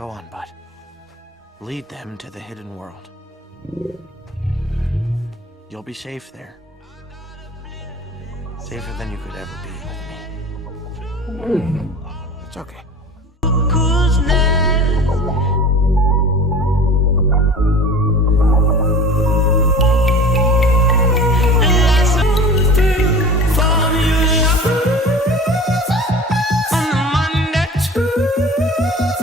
Go on, bud. Lead them to the hidden world. You'll be safe there. Safer than you could ever be with me. It's okay.